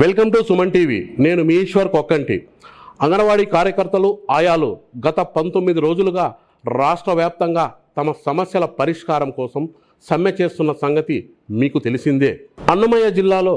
Welcome to Suman TV. నేను మీ ఈశ్వర్ కొక్కంటి. అంగన్వాడీ కార్యకర్తలు ఆయాలు గత 19 రోజులుగా రాష్ట్ర వ్యాప్తంగా తమ సమస్యల పరిష్కారం కోసం సమ్మె చేస్తున్న సంగతి మీకు తెలిసిందే. అన్నమయ్య జిల్లాలో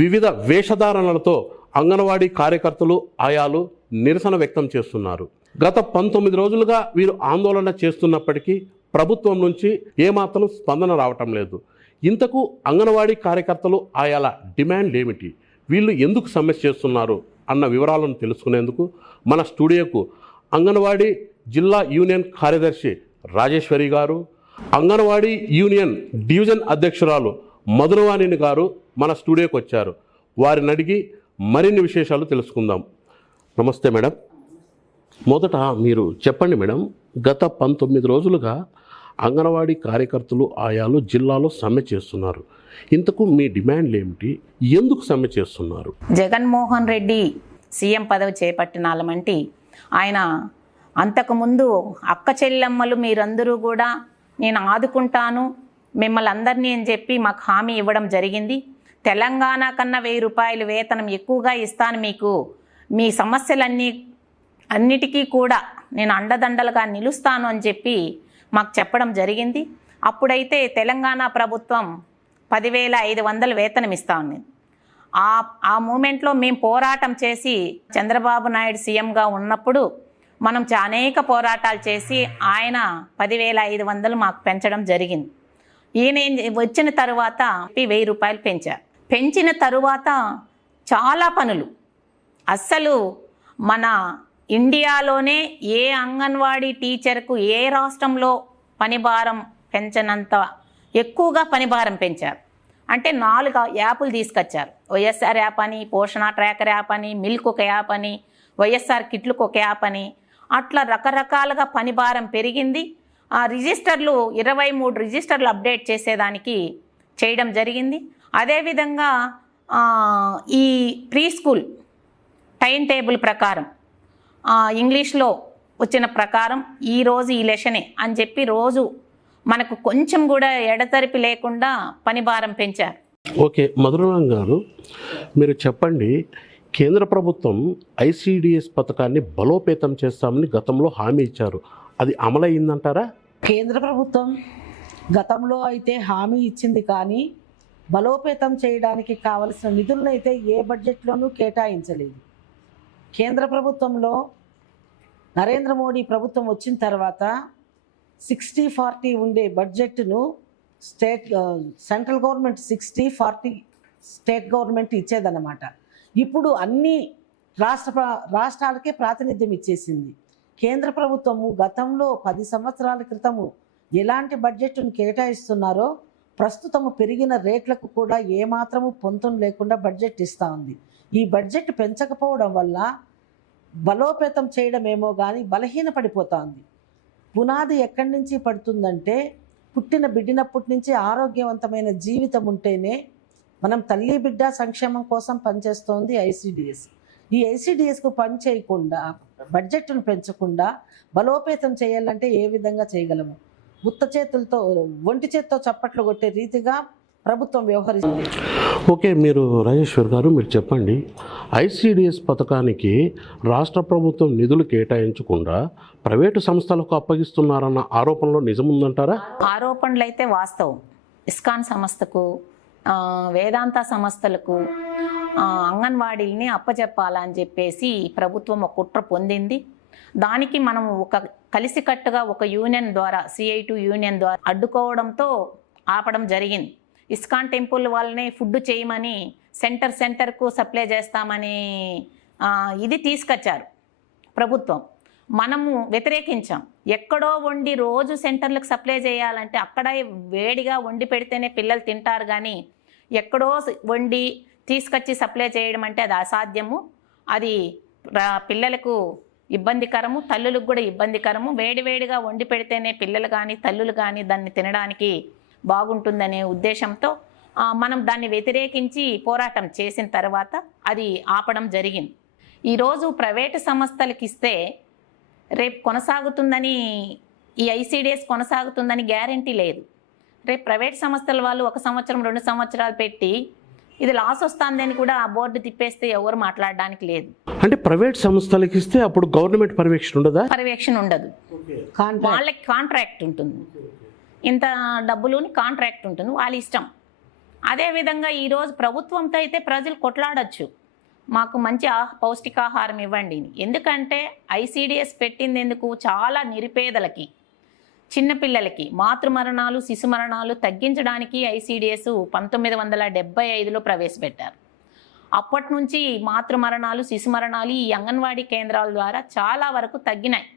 వివిధ వేషధారణలతో అంగన్వాడీ కార్యకర్తలు ఆయాలు నిరసన వ్యక్తం చేస్తున్నారు. గత 19 రోజులుగా వీరు ఆందోళన చేస్తున్నప్పటికీ ప్రభుత్వం నుంచి ఏమాత్రం స్పందన రావటం లేదు. ఇంతకు అంగన్వాడీ కార్యకర్తలు ఆయాల డిమాండ్ ఏమిటి, వీళ్ళు ఎందుకు సమ్మె చేస్తున్నారు అన్న వివరాలను తెలుసుకునేందుకు మన స్టూడియోకు అంగన్వాడీ జిల్లా యూనియన్ కార్యదర్శి రాజేశ్వరి గారు, అంగన్వాడీ యూనియన్ డివిజన్ అధ్యక్షురాలు మధురవాణి గారు మన స్టూడియోకి వచ్చారు. వారిని అడిగి మరిన్ని విశేషాలు తెలుసుకుందాం. నమస్తే మేడం. మొదట మీరు చెప్పండి మేడం, గత 19 రోజులుగా అంగన్వాడీ కార్యకర్తలు ఆయాలు జిల్లాలో సమ్మె చేస్తున్నారు. ఇంతకు మీ డిమాండ్లు ఏమిటి, ఎందుకు సమ్మె చేస్తున్నారు? జగన్మోహన్ రెడ్డి సీఎం పదవి చేపట్టినాలమంటి ఆయన అంతకుముందు అక్క చెల్లెమ్మలు మీరందరూ కూడా నేను ఆదుకుంటాను మిమ్మల్ని అందరినీ అని చెప్పి మాకు హామీ ఇవ్వడం జరిగింది. తెలంగాణ కన్నా 1000 రూపాయలు వేతనం ఎక్కువగా ఇస్తాను, మీకు మీ అన్నిటికీ కూడా నేను అండదండలుగా నిలుస్తాను అని చెప్పి మాకు చెప్పడం జరిగింది. అప్పుడైతే తెలంగాణ ప్రభుత్వం 10,500 వేతనం ఇస్తా ఉంది. ఆ మూమెంట్లో మేము పోరాటం చేసి చంద్రబాబు నాయుడు సీఎంగా ఉన్నప్పుడు మనం అనేక పోరాటాలు చేసి ఆయన 10,500 మాకు పెంచడం జరిగింది. ఈయన వచ్చిన తరువాత 1000 రూపాయలు పెంచారు. పెంచిన తరువాత చాలా పనులు, అస్సలు మన ఇండియాలోనే ఏ అంగన్వాడీ టీచర్కు ఏ రాష్ట్రంలో పనిభారం పెంచనంత ఎక్కువగా పనిభారం పెంచారు. అంటే 4 యాప్లు తీసుకొచ్చారు. వైఎస్ఆర్ యాప్ అని, పోషణ ట్రాకర్ యాప్ అని, మిల్క్ ఒక యాప్ అని, వైఎస్ఆర్ కిట్లకు ఒక యాప్ అని, అట్లా రకరకాలుగా పనిభారం పెరిగింది. ఆ రిజిస్టర్లు 23 రిజిస్టర్లు అప్డేట్ చేసేదానికి చేయడం జరిగింది. అదేవిధంగా ఈ ప్రీ స్కూల్ టైం టేబుల్ ప్రకారం ఇంగ్లీష్లో వచ్చిన ప్రకారం ఈరోజు ఈ లెసనే అని చెప్పి రోజు మనకు కొంచెం కూడా ఎడతెరిపి లేకుండా పనిభారం పెంచారు. ఓకే మధురవాణి గారు, మీరు చెప్పండి, కేంద్ర ప్రభుత్వం ఐసిడిఎస్ పథకాన్ని బలోపేతం చేస్తామని గతంలో హామీ ఇచ్చారు, అది అమలయ్యిందంటారా? కేంద్ర ప్రభుత్వం గతంలో అయితే హామీ ఇచ్చింది, కానీ బలోపేతం చేయడానికి కావలసిన నిధులను అయితే ఏ బడ్జెట్లోనూ కేటాయించలేదు. కేంద్ర ప్రభుత్వంలో నరేంద్ర మోడీ ప్రభుత్వం వచ్చిన తర్వాత 60-40 ఉండే బడ్జెట్ను సెంట్రల్ గవర్నమెంట్ 60-40 స్టేట్ గవర్నమెంట్ ఇచ్చేదన్నమాట. ఇప్పుడు అన్ని రాష్ట్రాలకే ప్రాతినిధ్యం ఇచ్చేసింది. కేంద్ర ప్రభుత్వము గతంలో 10 సంవత్సరాల క్రితము ఎలాంటి బడ్జెట్ను కేటాయిస్తున్నారో ప్రస్తుతము పెరిగిన రేట్లకు కూడా ఏమాత్రము పొంతం లేకుండా బడ్జెట్ ఇస్తూ ఉంది. ఈ బడ్జెట్ పెంచకపోవడం వల్ల బలోపేతం చేయడం ఏమో కానీ బలహీనపడిపోతుంది. పునాది ఎక్కడి నుంచి పడుతుందంటే, బిడ్డినప్పటి నుంచి ఆరోగ్యవంతమైన జీవితం ఉంటేనే మనం తల్లి బిడ్డ సంక్షేమం కోసం పనిచేస్తోంది ఐసిడిఎస్. ఈ ఐసిడిఎస్కు పని చేయకుండా, బడ్జెట్ను పెంచకుండా బలోపేతం చేయాలంటే ఏ విధంగా చేయగలము? ఒంటి చేత్తో చప్పట్లు కొట్టే రీతిగా ప్రభుత్వం వ్యవహరిస్తుంది. ఓకే, మీరు రాజేశ్వర్ గారు మీరు చెప్పండి, ఐసిడిఎస్ పథకానికి రాష్ట్ర ప్రభుత్వం నిధులు కేటాయించకుండా ప్రైవేటు సంస్థలకు అప్పగిస్తున్నారన్న ఆరోపణలో నిజముందంటారా? ఆరోపణలు అయితే వాస్తవం. ఇస్కాన్ సంస్థకు, వేదాంత సంస్థలకు అంగన్వాడీల్ని అప్పచెప్పాలని చెప్పేసి ప్రభుత్వం ఒక కుట్ర పొందింది. దానికి మనం కలిసికట్టుగా ఒక యూనియన్ ద్వారా, CI2 యూనియన్ ద్వారా అడ్డుకోవడంతో ఆపడం జరిగింది. ఇస్కాన్ టెంపుల్ వాళ్ళని ఫుడ్ చేయమని సెంటర్కు సప్లై చేస్తామని ఇది తీసుకొచ్చారు ప్రభుత్వం. మనము వ్యతిరేకించాం. ఎక్కడో వండి రోజు సెంటర్లకు సప్లై చేయాలంటే అక్కడ వేడిగా వండి పెడితేనే పిల్లలు తింటారు, కానీ ఎక్కడో వండి తీసుకొచ్చి సప్లై చేయడం అంటే అది అసాధ్యము. అది పిల్లలకు ఇబ్బందికరము, తల్లులకు కూడా ఇబ్బందికరము. వేడివేడిగా వండి పెడితేనే పిల్లలు కానీ తల్లులు కానీ దాన్ని తినడానికి బాగుంటుందనే ఉద్దేశంతో మనం దాన్ని వ్యతిరేకించి పోరాటం చేసిన తర్వాత అది ఆపడం జరిగింది. ఈరోజు ప్రైవేటు సంస్థలకు ఇస్తే రేపు కొనసాగుతుందని, ఈ ఐసిడిఎస్ కొనసాగుతుందని గ్యారంటీ లేదు. రేపు ప్రైవేట్ సంస్థల వాళ్ళు 1 సంవత్సరం 2 సంవత్సరాలు పెట్టి ఇది లాస్ వస్తుందని కూడా ఆ బోర్డు తిప్పేస్తే ఎవరు మాట్లాడడానికి లేదు. అంటే ప్రైవేట్ సంస్థలకి ఇస్తే అప్పుడు గవర్నమెంట్ పర్యవేక్షణ ఉండదా? పర్యవేక్షణ ఉండదు, వాళ్ళకి కాంట్రాక్ట్ ఉంటుంది, ఇంత డబ్బులుని కాంట్రాక్ట్ ఉంటుంది, వాళ్ళ ఇష్టం. అదేవిధంగా ఈరోజు ప్రభుత్వంతో అయితే ప్రజలు కొట్లాడచ్చు, మాకు మంచి పౌష్టికాహారం ఇవ్వండి. ఎందుకంటే ఐసిడిఎస్ పెట్టింది ఎందుకు? చాలా నిరుపేదలకి, చిన్నపిల్లలకి మాతృ మరణాలు శిశు మరణాలు తగ్గించడానికి ఐసిడిఎస్ 1975లో ప్రవేశపెట్టారు. అప్పటి నుంచి మాతృ మరణాలు శిశు మరణాలు ఈ అంగన్వాడీ కేంద్రాల ద్వారా చాలా వరకు తగ్గినాయి.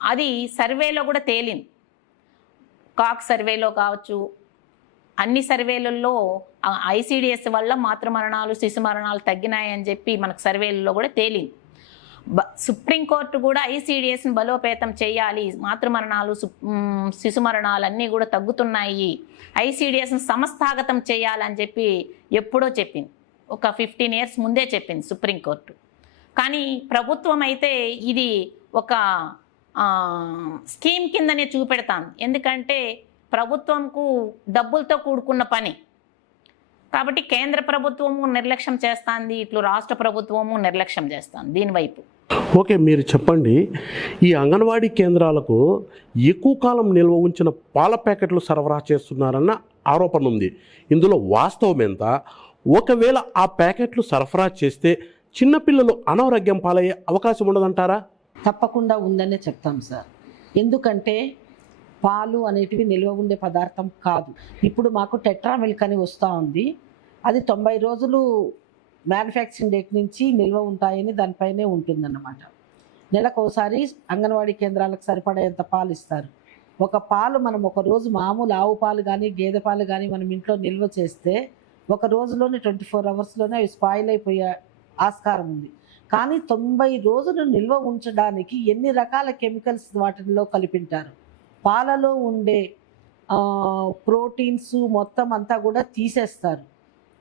అది సర్వేలో కూడా తేలింది, కాక్ సర్వేలో కావచ్చు, అన్ని సర్వేలలో ఐసిడిఎస్ వల్ల మాతృ మరణాలు శిశు మరణాలు తగ్గినాయని చెప్పి మనకు సర్వేలలో కూడా తేలింది. సుప్రీంకోర్టు కూడా ఐసిడిఎస్ని బలోపేతం చేయాలి, మాతృ మరణాలు శిశు మరణాలు అన్నీ కూడా తగ్గుతున్నాయి, ఐసిడిఎస్ని సంస్థాగతం చేయాలని చెప్పి ఎప్పుడో చెప్పింది, ఒక 15 years ముందే చెప్పింది సుప్రీంకోర్టు. కానీ ప్రభుత్వం అయితే ఇది ఒక స్కీమ్ కిందనే చూపెడతాను, ఎందుకంటే ప్రభుత్వంకు డబ్బులతో కూడుకున్న పని కాబట్టి కేంద్ర ప్రభుత్వము నిర్లక్ష్యం చేస్తుంది, ఇట్లు రాష్ట్ర ప్రభుత్వము నిర్లక్ష్యం చేస్తుంది దీనివైపు. ఓకే, మీరు చెప్పండి, ఈ అంగన్వాడీ కేంద్రాలకు ఎక్కువ కాలం నిల్వ ఉంచిన పాల ప్యాకెట్లు సరఫరా చేస్తున్నారన్న ఆరోపణ ఉంది. ఇందులో వాస్తవం ఎంత? ఒకవేళ ఆ ప్యాకెట్లు సరఫరా చేస్తే చిన్నపిల్లలు అనారోగ్యం పాలయ్యే అవకాశం ఉండదంటారా? తప్పకుండా ఉందనే చెప్తాం సార్. ఎందుకంటే పాలు అనేటివి నిల్వ ఉండే పదార్థం కాదు. ఇప్పుడు మాకు టెట్రా మిల్క్ అని వస్తూ ఉంది, అది 90 రోజులు మ్యానుఫ్యాక్చరింగ్ డేట్ నుంచి నిల్వ ఉంటాయని దానిపైనే ఉంటుందన్నమాట. నెలకోసారి అంగన్వాడీ కేంద్రాలకు సరిపడేంత పాలు ఇస్తారు. ఒక పాలు మనం ఒక రోజు మామూలు ఆవు పాలు కానీ గేదె పాలు కానీ మనం ఇంట్లో నిల్వ చేస్తే ఒక రోజులోనే 24 hours అవి స్పాయిల్ అయిపోయే ఆస్కారం ఉంది. కానీ 90 రోజులు నిల్వ ఉంచడానికి ఎన్ని రకాల కెమికల్స్ వాటిల్లో కలిపింటారు. పాలలో ఉండే ప్రోటీన్స్ మొత్తం అంతా కూడా తీసేస్తారు,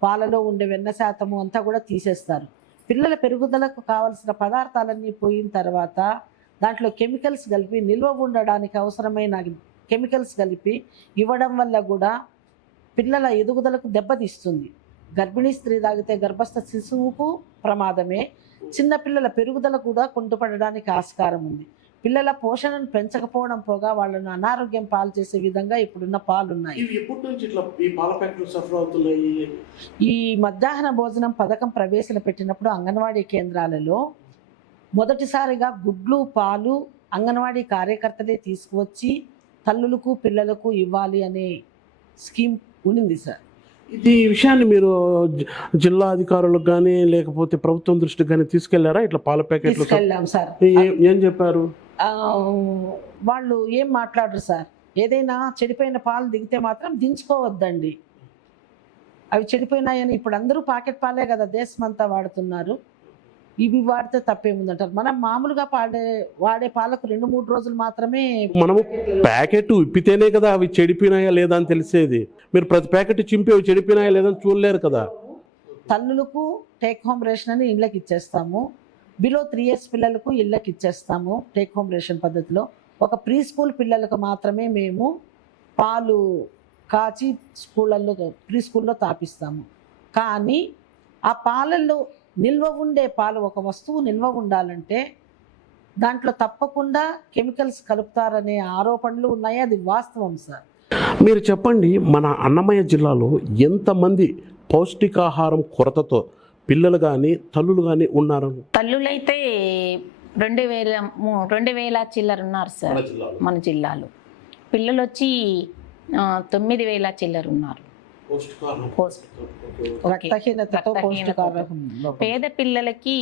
పాలలో ఉండే వెన్న శాతము అంతా కూడా తీసేస్తారు. పిల్లల పెరుగుదలకు కావలసిన పదార్థాలన్నీ పోయిన తర్వాత దాంట్లో కెమికల్స్ కలిపి నిల్వ ఉండడానికి అవసరమైన కెమికల్స్ కలిపి ఇవ్వడం వల్ల కూడా పిల్లల ఎదుగుదలకు దెబ్బతీస్తుంది. గర్భిణీ స్త్రీ తాగితే గర్భస్థ శిశువుకు ప్రమాదమే, చిన్నపిల్లల పెరుగుదల కూడా కుంటుపడడానికి ఆస్కారం ఉంది. పిల్లల పోషణను పెంచకపోవడం పోగా వాళ్ళను అనారోగ్యం పాలు చేసే విధంగా ఇప్పుడున్న పాలు ఉన్నాయి. ఈ మధ్యాహ్న భోజనం పథకం ప్రవేశపెట్టినప్పుడు అంగన్వాడీ కేంద్రాలలో మొదటిసారిగా గుడ్లు పాలు అంగన్వాడీ కార్యకర్తలే తీసుకువచ్చి తల్లులకు పిల్లలకు ఇవ్వాలి అనే స్కీమ్ ఉండింది సార్. ఈ విషయాన్ని మీరు జిల్లా అధికారులకు కానీ లేకపోతే ప్రభుత్వం దృష్టికి కానీ తీసుకెళ్లారా? ఇట్లా పాల ప్యాకెట్లు తీసుకెళ్ళాం సార్. ఏం చెప్పారు? వాళ్ళు ఏం మాట్లాడరు సార్. ఏదైనా చెడిపోయిన పాలు దిగితే మాత్రం దించుకోవద్దండి, అవి చెడిపోయినాయని. ఇప్పుడు అందరూ ప్యాకెట్ పాలే కదా దేశమంతా వాడుతున్నారు, ఇవి వాడితే తప్పేముందంటారు. మనం మామూలుగా వాడే పాలకు 2-3 రోజులు మాత్రమే. మనము ప్యాకెట్ ఇప్పితేనే కదా అవి చెడిపోయినాయా లేదా అని తెలిసేది. మీరు ప్రతి ప్యాకెట్ చింపి అవి చెడిపోయినాయా లేదా అని చూడలేరు కదా. తల్లులకు టేక్ హోమ్ రేషన్ అని ఇళ్ళకి ఇచ్చేస్తాము, బిలో 3 years పిల్లలకు ఇళ్ళకి ఇచ్చేస్తాము టేక్ హోమ్ రేషన్ పద్ధతిలో. ఒక ప్రీ స్కూల్ పిల్లలకు మాత్రమే మేము పాలు కాచి ప్రీ స్కూల్లో తాపిస్తాము. కానీ ఆ పాలల్లో నిల్వ ఉండే పాలు, ఒక వస్తువు నిల్వ ఉండాలంటే దాంట్లో తప్పకుండా కెమికల్స్ కలుపుతారనే ఆరోపణలు ఉన్నాయి, అది వాస్తవం సార్. మీరు చెప్పండి, మన అన్నమయ్య జిల్లాలో ఎంతమంది పౌష్టికాహారం కొరతతో పిల్లలు కానీ తల్లులు కానీ ఉన్నారు? తల్లులైతే 2000 చిల్లర ఉన్నారు సార్ మన జిల్లాలో. పిల్లలు వచ్చి 9000 చిల్లర ఉన్నారు. పేద పిల్లలకి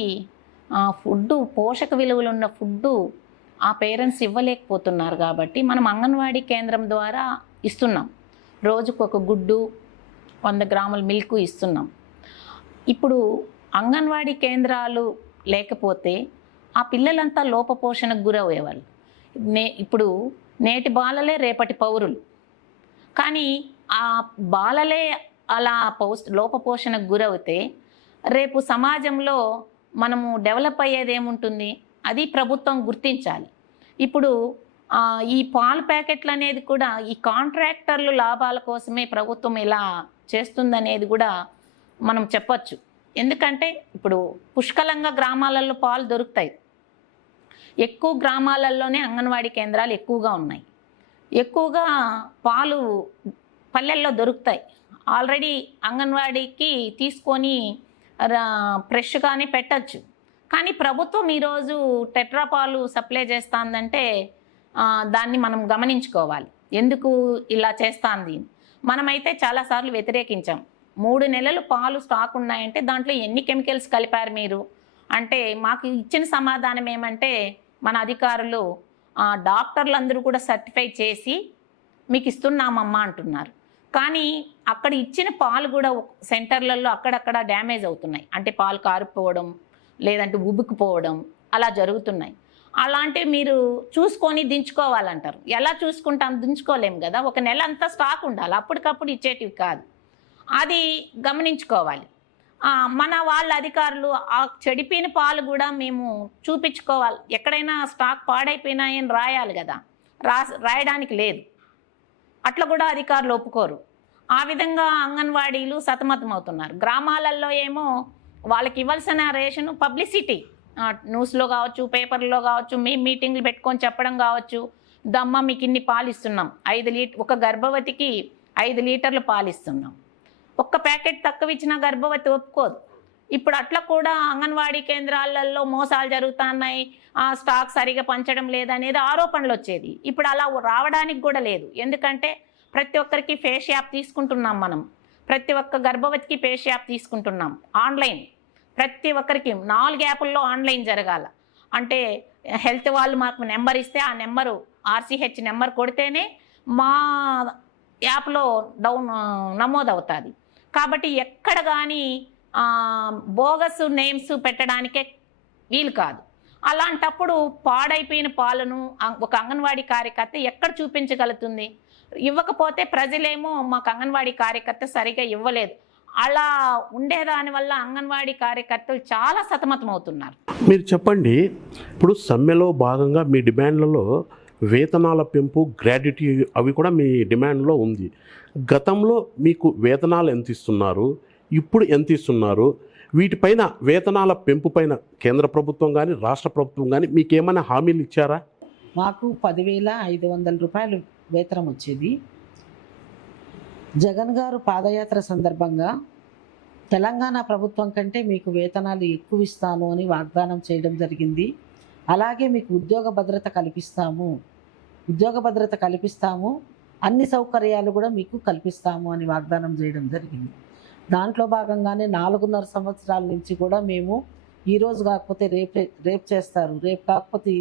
ఫుడ్, పోషక విలువలు ఉన్న ఫుడ్ ఆ పేరెంట్స్ ఇవ్వలేకపోతున్నారు కాబట్టి మనం అంగన్వాడీ కేంద్రం ద్వారా ఇస్తున్నాం. రోజుకు ఒక గుడ్డు 100 grams మిల్క్ ఇస్తున్నాం. ఇప్పుడు అంగన్వాడీ కేంద్రాలు లేకపోతే ఆ పిల్లలంతా లోపపోషణకు గురయ్యేవాళ్ళు. ఇప్పుడు నేటి బాలలే రేపటి పౌరులు, కానీ ఆ బాలలే అలా లోపపోషణకు గురవుతే రేపు సమాజంలో మనము డెవలప్ అయ్యేది ఏముంటుంది? అది ప్రభుత్వం గుర్తించాలి. ఇప్పుడు ఈ పాల ప్యాకెట్లు అనేది కూడా ఈ కాంట్రాక్టర్లు లాభాల కోసమే ప్రభుత్వం ఇలా చేస్తుందనేది కూడా మనం చెప్పొచ్చు. ఎందుకంటే ఇప్పుడు పుష్కలంగా గ్రామాలలో పాలు దొరుకుతాయి. ఎక్కువ గ్రామాలలోనే అంగన్వాడీ కేంద్రాలు ఎక్కువగా ఉన్నాయి. ఎక్కువగా పాలు పల్లెల్లో దొరుకుతాయి. ఆల్రెడీ అంగన్వాడీకి తీసుకొని ఫ్రెష్గానే పెట్టచ్చు. కానీ ప్రభుత్వం ఈరోజు టెట్రా పాలు సప్లై చేస్తుందంటే దాన్ని మనం గమనించుకోవాలి. ఎందుకు ఇలా చేస్తుంది? మనమైతే చాలాసార్లు వ్యతిరేకించాం. 3 నెలలు పాలు స్టాక్ ఉన్నాయంటే దాంట్లో ఎన్ని కెమికల్స్ కలిపారు మీరు అంటే మాకు ఇచ్చిన సమాధానం ఏమంటే మన అధికారులు డాక్టర్లు అందరూ కూడా సర్టిఫై చేసి మీకు ఇస్తున్నామమ్మా అంటున్నారు. కానీ అక్కడ ఇచ్చిన పాలు కూడా సెంటర్లలో అక్కడక్కడ డ్యామేజ్ అవుతున్నాయి. అంటే పాలు కారిపోవడం, లేదంటే ఉబ్బుకుపోవడం అలా జరుగుతున్నాయి. అలాంటివి మీరు చూసుకొని దించుకోవాలంటారు. ఎలా చూసుకుంటాం? దించుకోలేము కదా. ఒక నెల అంతా స్టాక్ ఉండాలి, అప్పటికప్పుడు ఇచ్చేటివి కాదు. అది గమనించుకోవాలి. మన వాళ్ళ అధికారులు ఆ చెడిపోయిన పాలు కూడా మేము చూపించుకోవాలి. ఎక్కడైనా స్టాక్ పాడైపోయినాయని రాయాలి కదా, రాయడానికి లేదు. అట్లా కూడా అధికారులు ఒప్పుకోరు. ఆ విధంగా అంగన్వాడీలు సతమతమవుతున్నారు. గ్రామాలలో ఏమో వాళ్ళకి ఇవ్వాల్సిన రేషన్ పబ్లిసిటీ న్యూస్లో కావచ్చు, పేపర్లో కావచ్చు, మేము మీటింగ్లు పెట్టుకొని చెప్పడం కావచ్చు. దమ్మ మీకు ఇన్ని పాలు ఇస్తున్నాం, 5 లీటర్, ఒక గర్భవతికి 5 లీటర్లు పాలు ఇస్తున్నాం. ఒక్క ప్యాకెట్ తక్కువ ఇచ్చినా గర్భవతి ఒప్పుకోదు. ఇప్పుడు అట్లా కూడా అంగన్వాడీ కేంద్రాలలో మోసాలు జరుగుతున్నాయి, స్టాక్ సరిగా పంచడం లేదనేది ఆరోపణలు వచ్చేది. ఇప్పుడు అలా రావడానికి కూడా లేదు. ఎందుకంటే ప్రతి ఒక్కరికి ఫేస్ యాప్ తీసుకుంటున్నాం మనం. ప్రతి ఒక్క గర్భవతికి ఫేస్ యాప్ తీసుకుంటున్నాం ఆన్లైన్. ప్రతి ఒక్కరికి 4 యాప్ల్లో ఆన్లైన్ జరగాల. అంటే హెల్త్ వాళ్ళు మాకు నెంబర్ ఇస్తే ఆ నెంబరు RCH నెంబర్ కొడితేనే మా యాప్లో నమోదవుతుంది. కాబట్టి ఎక్కడ కానీ బోగస్ నేమ్స్ పెట్టడానికే వీలు కాదు. అలాంటప్పుడు పాడైపోయిన పాలను ఒక అంగన్వాడీ కార్యకర్త ఎక్కడ చూపించగలుగుతుంది? ఇవ్వకపోతే ప్రజలేమో మాకు అంగన్వాడీ కార్యకర్త సరిగా ఇవ్వలేదు, అలా ఉండేదాని వల్ల అంగన్వాడీ కార్యకర్తలు చాలా సతమతమవుతున్నారు. మీరు చెప్పండి, ఇప్పుడు సమ్మెలో భాగంగా మీ డిమాండ్లలో వేతనాల పెంపు, గ్రాడ్యుటీ అవి కూడా మీ డిమాండ్లో ఉంది. గతంలో మీకు వేతనాలు ఎంత ఇస్తున్నారు, ఇప్పుడు ఎంత ఇస్తున్నారు? వీటిపైన వేతనాల పెంపు పైన కేంద్ర ప్రభుత్వం కానీ రాష్ట్ర ప్రభుత్వం కానీ మీకు ఏమైనా హామీలు ఇచ్చారా? మాకు 10,500 రూపాయలు వేతనం వచ్చేది. జగన్ గారు పాదయాత్ర సందర్భంగా తెలంగాణ ప్రభుత్వం కంటే మీకు వేతనాలు ఎక్కువ ఇస్తాను అని వాగ్దానం చేయడం జరిగింది. అలాగే మీకు ఉద్యోగ భద్రత కల్పిస్తాము, అన్ని సౌకర్యాలు కూడా మీకు కల్పిస్తాము అని వాగ్దానం చేయడం జరిగింది. దాంట్లో భాగంగానే 4.5 సంవత్సరాల నుంచి కూడా మేము ఈరోజు కాకపోతే రేపు చేస్తారు, రేపు కాకపోతే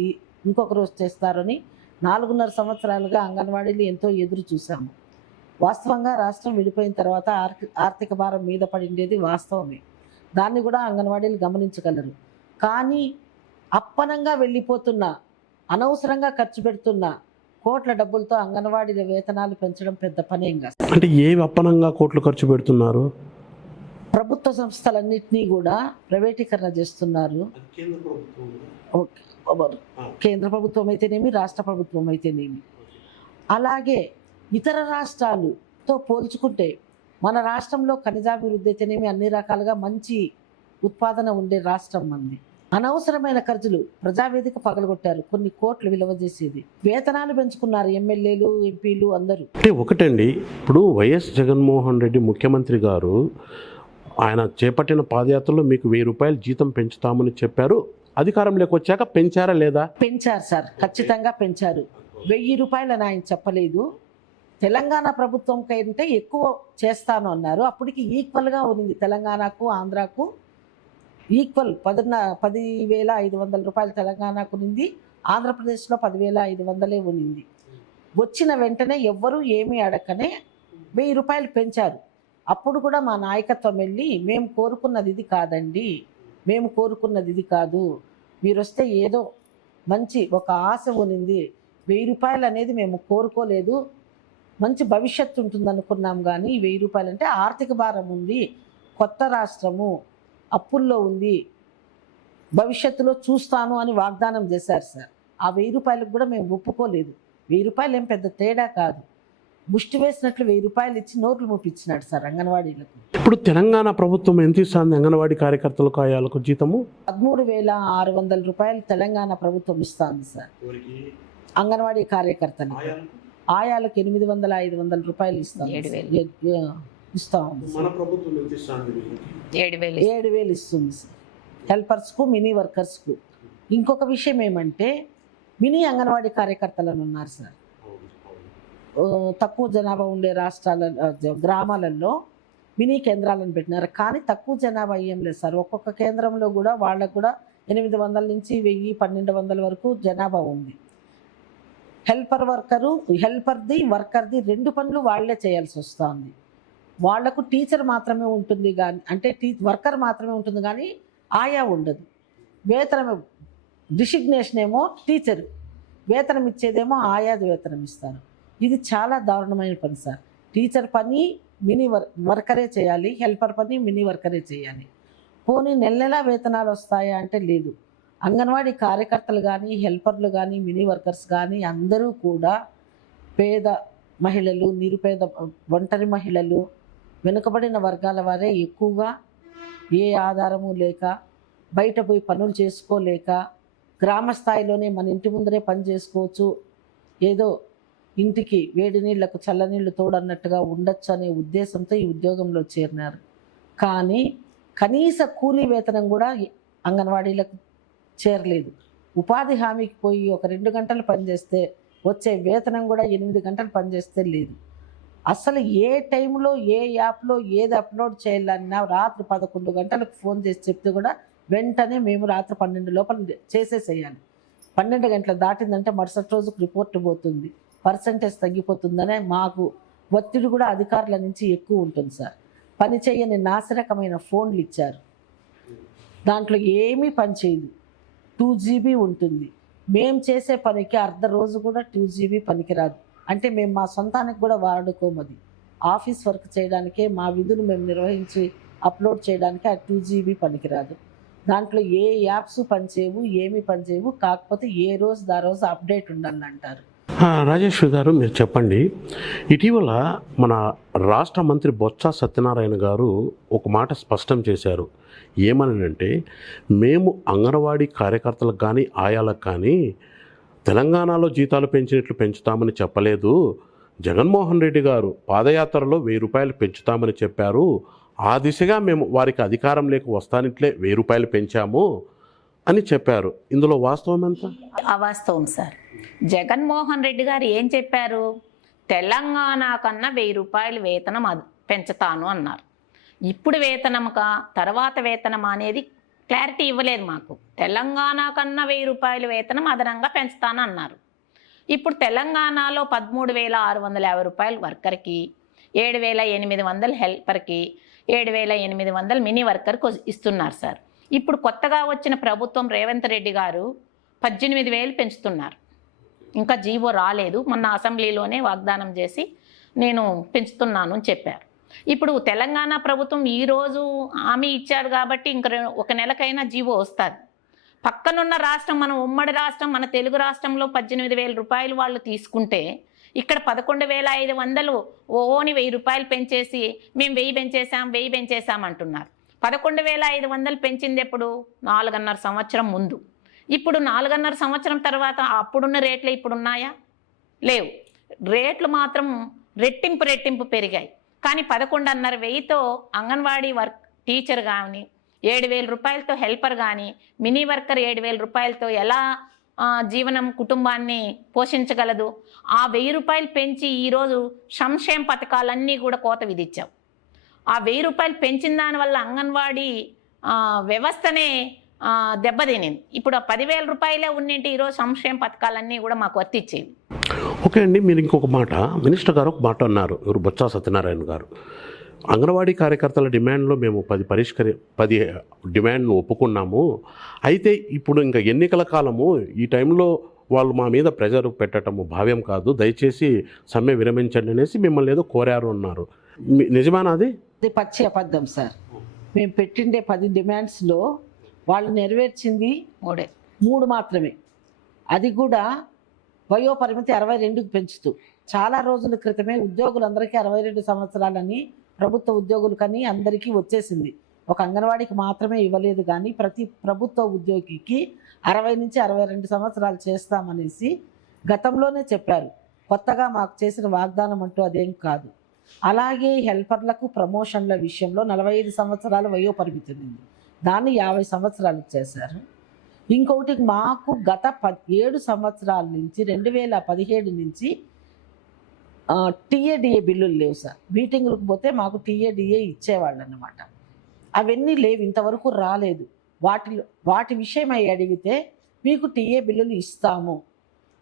ఇంకొక రోజు చేస్తారని 4.5 సంవత్సరాలుగా అంగన్వాడీలు ఎంతో ఎదురు చూసాము. వాస్తవంగా రాష్ట్రం విడిపోయిన తర్వాత ఆర్థిక భారం మీద పడిండేది వాస్తవమే. దాన్ని కూడా అంగన్వాడీలు గమనించగలరు. కానీ అప్పనంగా వెళ్ళిపోతున్న, అనవసరంగా ఖర్చు పెడుతున్న కోట్ల డబ్బులతో అంగన్వాడీల వేతనాలు పెంచడం పెద్ద పనేం కాదు. అంటే ఏ అప్పనంగా కోట్లు ఖర్చు పెడుతున్నారు? ప్రభుత్వ సంస్థలన్నింటినీ కూడా ప్రైవేటీకరణ చేస్తున్నారు. కేంద్ర ప్రభుత్వం అయితేనేమి, రాష్ట్ర ప్రభుత్వం అయితేనేమి. అలాగే ఇతర రాష్ట్రాలతో పోల్చుకుంటే మన రాష్ట్రంలో ఖనిజాభివృద్ధి అయితేనేమి అన్ని రకాలుగా మంచి ఉత్పాదన ఉండే రాష్ట్రం మంది. అనవసరమైన ఖర్చులు ప్రజావేదిక పగలగొట్టారు, కొన్ని కోట్లు విలువ చేసేది. వేతనాలు పెంచుకున్నారు ఎమ్మెల్యేలు, ఎంపీలు అందరూ. అంటే ఒకటండి, ఇప్పుడు వైఎస్ జగన్మోహన్ రెడ్డి ముఖ్యమంత్రి గారు ఆయన చేపట్టిన పాదయాత్రలో మీకు 1000 రూపాయలు జీతం పెంచుతామని చెప్పారు. అధికారంలోకి వచ్చాక పెంచారా లేదా? పెంచారు సార్, ఖచ్చితంగా పెంచారు. 1000 రూపాయలు అని ఆయన చెప్పలేదు. తెలంగాణ ప్రభుత్వం కంటే ఎక్కువ చేస్తాను అన్నారు. అప్పటికి ఈక్వల్గా ఉంది తెలంగాణకు, ఆంధ్రాకు ఈక్వల్. 10,500 రూపాయలు తెలంగాణకు ఉంది, ఆంధ్రప్రదేశ్లో 10,500 ఉన్నింది. వచ్చిన వెంటనే ఎవ్వరూ ఏమీ అడగనే 1000 రూపాయలు పెంచారు. అప్పుడు కూడా మా నాయకత్వం వెళ్ళి మేము కోరుకున్నది ఇది కాదండి, మేము కోరుకున్నది ఇది కాదు, మీరు వస్తే ఏదో మంచి ఒక ఆశ ఉన్నింది, 1000 రూపాయలు అనేది మేము కోరుకోలేదు, మంచి భవిష్యత్తు ఉంటుంది అనుకున్నాం. కానీ 1000 రూపాయలు అంటే ఆర్థిక భారం ఉంది, కొత్త రాష్ట్రము, అప్పుల్లో ఉంది, భవిష్యత్తులో చూస్తాను అని వాగ్దానం చేశారు సార్. ఆ 1000 రూపాయలకు కూడా మేము ఒప్పుకోలేదు. 1000 రూపాయలు ఏం పెద్ద తేడా కాదు. ముష్టి వేసినట్లు 1000 రూపాయలు ఇచ్చి నోట్లు మూపించినాడు సార్ అంగన్వాడీలకు. ఇప్పుడు తెలంగాణ ప్రభుత్వం ఎంత ఇస్తుంది అంగన్వాడీ కార్యకర్తలకు ఆయాలకు జీతము? 13,600 రూపాయలు తెలంగాణ ప్రభుత్వం ఇస్తుంది సార్ అంగన్వాడీ కార్యకర్తలు. ఆయాలకు 800, 500 రూపాయలు ఇస్తాం. 7,000 ఇస్తుంది సార్ హెల్పర్స్కు, మినీ వర్కర్స్కు. ఇంకొక విషయం ఏమంటే మినీ అంగన్వాడీ కార్యకర్తలను ఉన్నారు సార్. తక్కువ జనాభా ఉండే గ్రామాలలో మినీ కేంద్రాలను పెట్టినారు. కానీ తక్కువ జనాభా ఏం లేదు సార్. ఒక్కొక్క కేంద్రంలో కూడా వాళ్ళకు కూడా 800 నుంచి 1000, 1200 వరకు జనాభా ఉంది. హెల్పర్ది వర్కర్ది 2 పనులు వాళ్ళే చేయాల్సి వస్తుంది. వాళ్లకు టీచర్ మాత్రమే ఉంటుంది కానీ, అంటే వర్కర్ మాత్రమే ఉంటుంది కానీ ఆయా ఉండదు. వేతనం డిసిగ్నేషన్ ఏమో టీచరు, వేతనం ఇచ్చేదేమో ఆయాది వేతనం ఇస్తారు. ఇది చాలా దారుణమైన పని సార్. టీచర్ పని మినీ వర్కరే చేయాలి, హెల్పర్ పని మినీ వర్కరే చేయాలి. పోనీ నెల వేతనాలు వస్తాయా అంటే లేదు. అంగన్వాడీ కార్యకర్తలు కానీ, హెల్పర్లు కానీ, మినీ వర్కర్స్ కానీ అందరూ కూడా పేద మహిళలు, నిరుపేద ఒంటరి మహిళలు, వెనుకబడిన వర్గాల వారే ఎక్కువగా ఏ ఆధారము లేక, బయట పోయి పనులు చేసుకోలేక, గ్రామ స్థాయిలోనే మన ఇంటి ముందరే పని చేసుకోవచ్చు, ఏదో ఇంటికి వేడి నీళ్లకు చల్లనీళ్ళు తోడన్నట్టుగా ఉండొచ్చు అనే ఉద్దేశంతో ఈ ఉద్యోగంలో చేరినారు. కానీ కనీస కూలీ వేతనం కూడా అంగన్వాడీలకు చేరలేదు. ఉపాధి హామీకి పోయి ఒక 2 గంటలు పనిచేస్తే వచ్చే వేతనం కూడా 8 గంటలు పనిచేస్తే లేదు. అసలు ఏ టైంలో ఏ యాప్లో ఏది అప్లోడ్ చేయాలన్నా రాత్రి 11 గంటలకు ఫోన్ చేసి చెప్తే కూడా వెంటనే మేము రాత్రి 12 లోపల చేసేసేయాలి. 12 గంటలు దాటిందంటే మరుసటి రోజుకు రిపోర్ట్ పోతుంది, పర్సంటేజ్ తగ్గిపోతుందనే మాకు ఒత్తిడి కూడా అధికారుల నుంచి ఎక్కువ ఉంటుంది సార్. పని చేయని నాసిరకమైన ఫోన్లు ఇచ్చారు, దాంట్లో ఏమీ పని చేయదు. 2 GB ఉంటుంది. మేము చేసే పనికి అర్ధ రోజు కూడా 2 GB పనికిరాదు. అంటే మేము మా సొంతానికి కూడా వాడుకోమది. ఆఫీస్ వర్క్ చేయడానికే, మా విధులు మేము నిర్వహించి అప్లోడ్ చేయడానికి ఆ 2 GB పనికిరాదు. దాంట్లో ఏ యాప్స్ పనిచేయవు, ఏమీ పనిచేయవు. కాకపోతే ఏ రోజు ఆ రోజు అప్డేట్ ఉండాలంటారు. రాజేశ్వరి గారు, మీరు చెప్పండి. ఇటీవల మన రాష్ట్ర మంత్రి బొత్స సత్యనారాయణ గారు ఒక మాట స్పష్టం చేశారు. ఏమనంటే, మేము అంగన్వాడీ కార్యకర్తలకు కానీ ఆయాలకు కానీ తెలంగాణలో జీతాలు పెంచినట్లు పెంచుతామని చెప్పలేదు. జగన్మోహన్ రెడ్డి గారు పాదయాత్రలో 1000 రూపాయలు పెంచుతామని చెప్పారు. ఆ దిశగా మేము వారికి అధికారం లేక వస్తానిట్లే 1000 రూపాయలు పెంచాము అని చెప్పారు. ఇందులో వాస్తవం ఎంత? అవాస్తవం సార్. జగన్మోహన్ రెడ్డి గారు ఏం చెప్పారు? తెలంగాణ కన్నా 1000 రూపాయలు వేతనం పెంచుతాను అన్నారు. ఇప్పుడు వేతనముక తర్వాత వేతనం అనేది క్లారిటీ ఇవ్వలేదు మాకు. తెలంగాణ కన్నా 1000 రూపాయలు వేతనం అదనంగా పెంచుతాను అన్నారు. ఇప్పుడు తెలంగాణలో 13,650 రూపాయలు వర్కర్కి, 7,800 హెల్పర్కి, 7,800 మినీ వర్కర్కి ఇస్తున్నారు సార్. ఇప్పుడు కొత్తగా వచ్చిన ప్రభుత్వం రేవంత్ రెడ్డి గారు 18,000 పెంచుతున్నారు. ఇంకా జీవో రాలేదు. మొన్న అసెంబ్లీలోనే వాగ్దానం చేసి నేను పెంచుతున్నాను అని చెప్పారు. ఇప్పుడు తెలంగాణ ప్రభుత్వం ఈరోజు హామీ ఇచ్చారు కాబట్టి ఇంక 1 నెలకైనా జీవో వస్తుంది. పక్కనున్న రాష్ట్రం, మన ఉమ్మడి రాష్ట్రం, మన తెలుగు రాష్ట్రంలో 18,000 రూపాయలు వాళ్ళు తీసుకుంటే ఇక్కడ 11,500 ఓని 1000 రూపాయలు పెంచేసి మేము 1000 పెంచేసాం అంటున్నారు. 11,500 పెంచింది ఎప్పుడు? 4.5 సంవత్సరం ముందు. ఇప్పుడు 4.5 సంవత్సరం తర్వాత అప్పుడున్న రేట్లు ఇప్పుడున్నాయా? లేవు. రేట్లు మాత్రం రెట్టింపు పెరిగాయి. కానీ 11,500తో అంగన్వాడీ టీచర్ కానీ, 7,000 రూపాయలతో హెల్పర్ కానీ, మినీ వర్కర్ 7,000 రూపాయలతో ఎలా జీవనం కుటుంబాన్ని పోషించగలదు? ఆ 1000 రూపాయలు పెంచి ఈరోజు సంక్షేమ పథకాలన్నీ కూడా కోత విధించావు. ఆ 1000 రూపాయలు పెంచిన దానివల్ల అంగన్వాడీ వ్యవస్థనే దెబ్బతినింది. ఇప్పుడు ఆ 10,000 రూపాయలే ఉన్నింటి ఈరోజు సంక్షేమ పథకాలన్నీ కూడా మాకు వర్తించేవి. ఓకే అండి, మీరు ఇంకొక మాట, మినిస్టర్ గారు ఒక మాట అన్నారు, ఎవరు, బొత్స సత్యనారాయణ గారు. అంగన్వాడీ కార్యకర్తల డిమాండ్లో మేము 10 డిమాండ్ను ఒప్పుకున్నాము. అయితే ఇప్పుడు ఇంకా ఎన్నికల కాలము, ఈ టైంలో వాళ్ళు మా మీద ప్రెజర్ పెట్టడము భావ్యం కాదు, దయచేసి సమ్మె విరమించండి అనేసి మిమ్మల్ని ఏదో కోరారు అన్నారు. నిజమేనా అది? అది పచ్చి అబద్ధం సార్. మేము పెట్టిండే 10 డిమాండ్స్లో వాళ్ళు నెరవేర్చింది 3 మాత్రమే. అది కూడా వయో పరిమితి 62కి పెంచుతూ చాలా రోజుల క్రితమే ఉద్యోగులందరికీ 62 సంవత్సరాలని ప్రభుత్వ ఉద్యోగులకని అందరికీ వచ్చేసింది. ఒక అంగన్వాడీకి మాత్రమే ఇవ్వలేదు, కానీ ప్రతి ప్రభుత్వ ఉద్యోగికి 60 నుంచి 62 సంవత్సరాలు చేస్తామనేసి గతంలోనే చెప్పారు. కొత్తగా మాకు చేసిన వాగ్దానం అంటూ అదేం కాదు. అలాగే హెల్పర్లకు ప్రమోషన్ల విషయంలో 45 సంవత్సరాల వయో పరిమితి ఉంది, దాన్ని 50 సంవత్సరాలు చేశారు. ఇంకొకటి మాకు గత 7 సంవత్సరాల నుంచి 2017 నుంచి టీఏడిఏ బిల్లులు లేవు సార్. మీటింగులకు పోతే మాకు టీఏడిఏ ఇచ్చేవాళ్ళు అన్నమాట. అవన్నీ లేవు, ఇంతవరకు రాలేదు. వాటి విషయమై అడిగితే మీకు టీఏ బిల్లులు ఇస్తాము,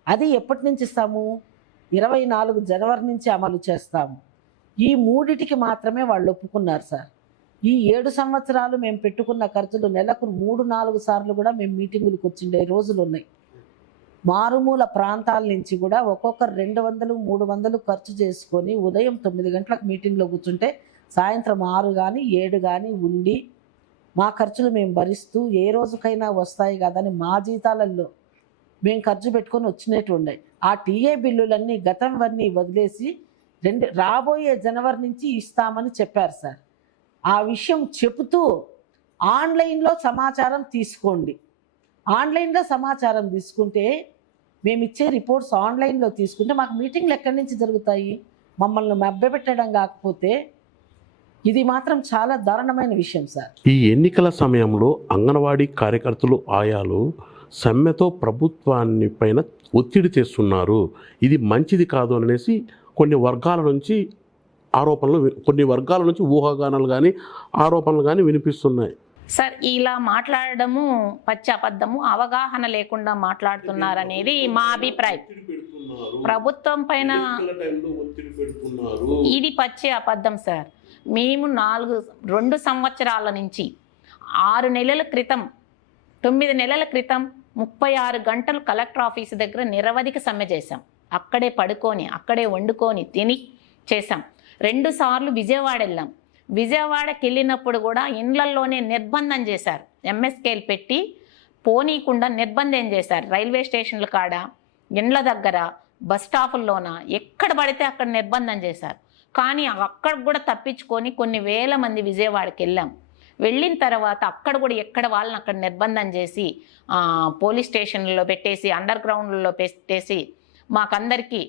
అది ఎప్పటి నుంచి ఇస్తాము, 24 జనవరి నుంచి అమలు చేస్తాము. ఈ మూడిటికి మాత్రమే వాళ్ళు ఒప్పుకున్నారు సార్. ఈ 7 సంవత్సరాలు మేము పెట్టుకున్న ఖర్చులు నెలకు 3-4 సార్లు కూడా మేము మీటింగులకు వచ్చిండే రోజులు ఉన్నాయి. మారుమూల ప్రాంతాల నుంచి కూడా ఒక్కొక్కరు 200-300 ఖర్చు చేసుకొని ఉదయం 9 గంటలకు మీటింగ్లో కూర్చుంటే సాయంత్రం 6 కానీ 7 కానీ ఉండి మా ఖర్చులు మేము భరిస్తూ ఏ రోజుకైనా వస్తాయి కదని మా జీతాలలో మేము ఖర్చు పెట్టుకొని వచ్చినట్టు ఉన్నాయి. ఆ టీఏ బిల్లులన్నీ గతంవన్నీ వదిలేసి రాబోయే జనవరి నుంచి ఇస్తామని చెప్పారు సార్. ఆ విషయం చెబుతూ ఆన్లైన్లో సమాచారం తీసుకోండి, ఆన్లైన్లో సమాచారం తీసుకుంటే మేము ఇచ్చే రిపోర్ట్స్ ఆన్లైన్లో తీసుకుంటే మాకు మీటింగ్లు ఎక్కడి నుంచి జరుగుతాయి? మమ్మల్ని మభ్యపెట్టడం కాకపోతే ఇది మాత్రం చాలా దారుణమైన విషయం సార్. ఈ ఎన్నికల సమయంలో అంగన్వాడీ కార్యకర్తలు ఆయాలు సమ్మెతో ప్రభుత్వాన్ని పైన ఒత్తిడి చేస్తున్నారు, ఇది మంచిది కాదు అనేసి కొన్ని వర్గాల నుంచి ఊహాగానాలు కానీ ఆరోపణలు కానీ వినిపిస్తున్నాయి. సార్ ఇలా మాట్లాడడము పచ్చి అబద్ధము, అవగాహన లేకుండా మాట్లాడుతున్నారనేది మా అభిప్రాయం. ప్రభుత్వం పైన ఇది పచ్చి అబద్ధం సార్. మేము 2 సంవత్సరాల నుంచి 6 నెలల క్రితం 9 నెలల క్రితం 36 గంటలు కలెక్టర్ ఆఫీస్ దగ్గర నిరవధిక సమ్మె చేశాం. అక్కడే పడుకొని అక్కడే వండుకొని తిని చేశాం. 2 సార్లు విజయవాడ వెళ్ళాం. విజయవాడకి వెళ్ళినప్పుడు కూడా ఇండ్లల్లోనే నిర్బంధం చేశారు. ఎంఎస్కేలు పెట్టి పోనీకుండా నిర్బంధం చేశారు. రైల్వే స్టేషన్ల కాడ, ఇండ్ల దగ్గర, బస్ స్టాపుల్లోన ఎక్కడ పడితే అక్కడ నిర్బంధం చేశారు. కానీ అక్కడ కూడా తప్పించుకొని కొన్ని వేల మంది విజయవాడకి వెళ్ళాం. వెళ్ళిన తర్వాత అక్కడ కూడా ఎక్కడ వాళ్ళని అక్కడ నిర్బంధం చేసి పోలీస్ స్టేషన్లలో పెట్టేసి, అండర్ గ్రౌండ్లలో పెట్టేసి మాకందరికీ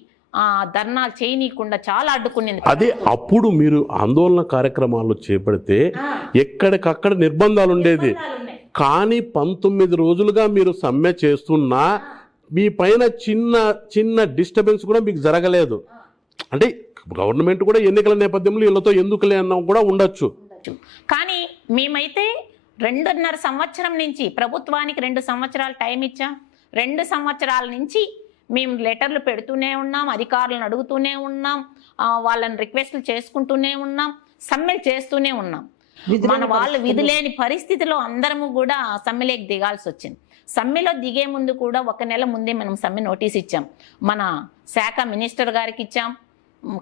ధర్నాలు చేయనీయకుండా చాలా అడ్డుకునింది. అదే అప్పుడు మీరు ఆందోళన కార్యక్రమాలు చేపడితే ఎక్కడికక్కడ నిర్బంధాలు ఉండేది. కానీ 19 రోజులుగా మీరు సమ్మె చేస్తున్నా మీ పైన చిన్న డిస్టర్బెన్స్ కూడా మీకు జరగలేదు. అంటే గవర్నమెంట్ కూడా ఎన్నికల నేపథ్యంలో వీళ్ళతో ఎందుకులే అన్నా కూడా ఉండొచ్చు. కానీ మేమైతే 2.5 సంవత్సరం నుంచి ప్రభుత్వానికి 2 సంవత్సరాలు టైం ఇచ్చాం. 2 సంవత్సరాల నుంచి మేము లెటర్లు పెడుతూనే ఉన్నాం, అధికారులను అడుగుతూనే ఉన్నాం, వాళ్ళని రిక్వెస్ట్లు చేసుకుంటూనే ఉన్నాం, సమ్మెలు చేస్తూనే ఉన్నాం. మన వాళ్ళు విధులేని పరిస్థితిలో అందరము కూడా సమ్మెలోకి దిగాల్సి వచ్చింది. సమ్మెలో దిగే ముందు కూడా 1 నెల ముందే మనం సమ్మె నోటీస్ ఇచ్చాం. మన శాఖ మినిస్టర్ గారికి ఇచ్చాం,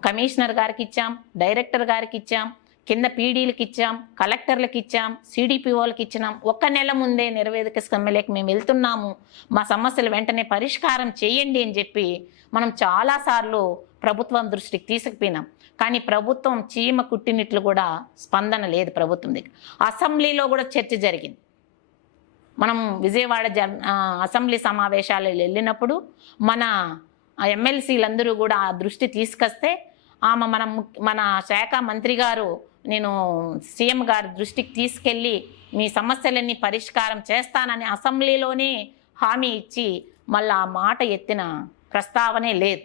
కమిషనర్ గారికి ఇచ్చాం, డైరెక్టర్ గారికి ఇచ్చాం, కింద పీడీలకు ఇచ్చాం, కలెక్టర్లకు ఇచ్చాం, సిడిపిఓలకు ఇచ్చినాం. 1 నెల ముందే నిరవేదిక సమ్మెలోకి మేము వెళ్తున్నాము, మా సమస్యలు వెంటనే పరిష్కారం చేయండి అని చెప్పి మనం చాలాసార్లు ప్రభుత్వం దృష్టికి తీసుకుపోయినాం. కానీ ప్రభుత్వం చీమ కుట్టినట్లు కూడా స్పందన లేదు ప్రభుత్వం దగ్గర. అసెంబ్లీలో కూడా చర్చ జరిగింది. మనం విజయవాడ అసెంబ్లీ సమావేశాలు వెళ్ళినప్పుడు మన ఎమ్మెల్సీలందరూ కూడా ఆ దృష్టి తీసుకొస్తే మన శాఖ మంత్రి గారు నేను సీఎం గారి దృష్టికి తీసుకెళ్ళి మీ సమస్యలన్నీ పరిష్కారం చేస్తానని అసెంబ్లీలోనే హామీ ఇచ్చి మళ్ళీ ఆ మాట ఎత్తిన ప్రస్తావనే లేదు.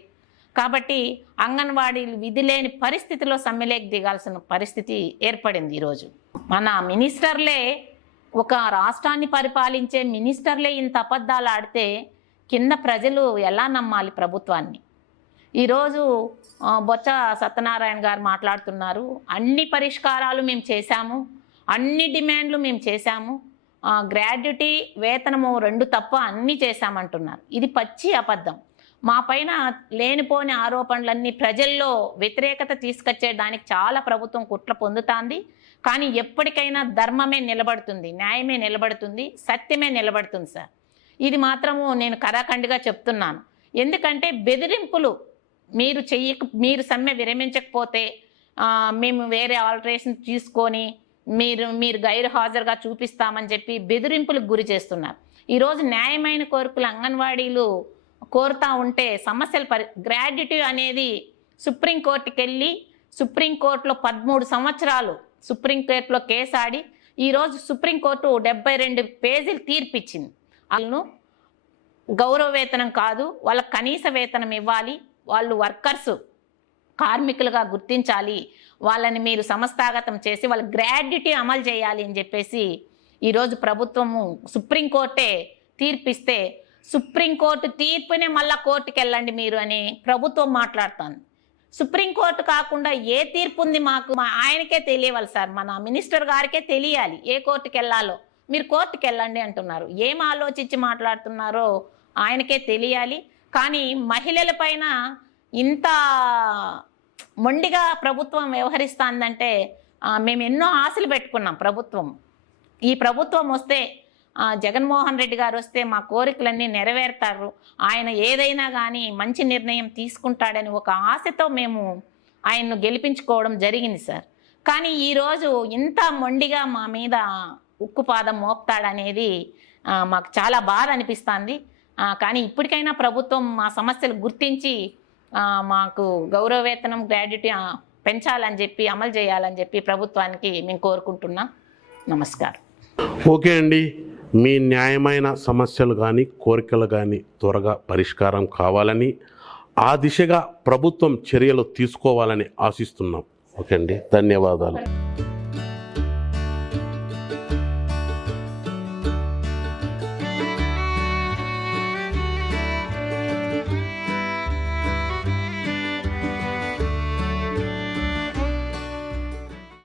కాబట్టి అంగన్వాడీలు విధి లేని పరిస్థితిలో సమ్మెలోకి దిగాల్సిన పరిస్థితి ఏర్పడింది. ఈరోజు మన మినిస్టర్లే, ఒక రాష్ట్రాన్ని పరిపాలించే మినిస్టర్లే ఇంత అబద్ధాలు ఆడితే కింద ప్రజలు ఎలా నమ్మాలి ప్రభుత్వాన్ని? ఈరోజు బొత్స సత్యనారాయణ గారు మాట్లాడుతున్నారు, అన్ని పరిష్కారాలు మేము చేశాము, అన్ని డిమాండ్లు మేము చేశాము, గ్రాడ్యుటీ వేతనము 2 తప్ప అన్నీ చేశామంటున్నారు. ఇది పచ్చి అబద్ధం. మా పైన లేనిపోని ఆరోపణలన్నీ ప్రజల్లో వ్యతిరేకత తీసుకొచ్చేయడానికి చాలా ప్రభుత్వం కుట్ర పొందుతుంది. కానీ ఎప్పటికైనా ధర్మమే నిలబడుతుంది, న్యాయమే నిలబడుతుంది, సత్యమే నిలబడుతుంది సార్. ఇది మాత్రము నేను కరాఖండిగా చెప్తున్నాను. ఎందుకంటే బెదిరింపులు మీరు సమ్మె విరమించకపోతే మేము వేరే ఆల్టరేషన్ తీసుకొని మీరు గైరు హాజరుగా చూపిస్తామని చెప్పి బెదిరింపులకు గురి చేస్తున్నారు. ఈరోజు న్యాయమైన కోరికలు అంగన్వాడీలు కోరుతా ఉంటే సమస్యలు గ్రాడ్యుటీ అనేది సుప్రీంకోర్టుకి వెళ్ళి సుప్రీంకోర్టులో 13 సంవత్సరాలు సుప్రీంకోర్టులో కేసు ఆడి ఈరోజు సుప్రీంకోర్టు 72 పేజీలు తీర్పిచ్చింది. వాళ్ళను గౌరవ వేతనం కాదు, వాళ్ళ కనీస వేతనం ఇవ్వాలి, వాళ్ళు వర్కర్స్ కార్మికులుగా గుర్తించాలి, వాళ్ళని మీరు సంస్థాగతం చేసి వాళ్ళ గ్రాడ్యుటీ అమలు చేయాలి అని చెప్పేసి ఈరోజు ప్రభుత్వము సుప్రీంకోర్టే తీర్పిస్తే సుప్రీంకోర్టు తీర్పునే మళ్ళా కోర్టుకు వెళ్ళండి మీరు అని ప్రభుత్వం మాట్లాడుతాను. సుప్రీంకోర్టు కాకుండా ఏ తీర్పు ఉంది మాకు ఆయనకే తెలియాలి సార్, మన మినిస్టర్ గారికే తెలియాలి ఏ కోర్టుకు వెళ్ళాలో. మీరు కోర్టుకు వెళ్ళండి అంటున్నారు, ఏం ఆలోచించి మాట్లాడుతున్నారో ఆయనకే తెలియాలి. కానీ మహిళల పైన ఇంత మొండిగా ప్రభుత్వం వ్యవహరిస్తుందంటే మేము ఎన్నో ఆశలు పెట్టుకున్నాం. ఈ ప్రభుత్వం వస్తే జగన్మోహన్ రెడ్డి గారు వస్తే మా కోరికలన్నీ నెరవేరుతారు, ఆయన ఏదైనా కానీ మంచి నిర్ణయం తీసుకుంటాడని ఒక ఆశతో మేము ఆయన్ను గెలిపించుకోవడం జరిగింది సార్. కానీ ఈరోజు ఇంత మొండిగా మా మీద ఉక్కుపాదం మోపుతాడనేది మాకు చాలా బాధ అనిపిస్తుంది. కానీ ఇప్పటికైనా ప్రభుత్వం మా సమస్యలు గుర్తించి మాకు గౌరవ వేతనం గ్రాడ్యుటీ పెంచాలని చెప్పి అమలు చేయాలని చెప్పి ప్రభుత్వానికి మేము కోరుకుంటున్నాం. నమస్కారం. ఓకే అండి, మీ న్యాయమైన సమస్యలు కానీ కోరికలు కానీ త్వరగా పరిష్కారం కావాలని ఆ దిశగా ప్రభుత్వం చర్యలు తీసుకోవాలని ఆశిస్తున్నాం. ఓకే అండి, ధన్యవాదాలు.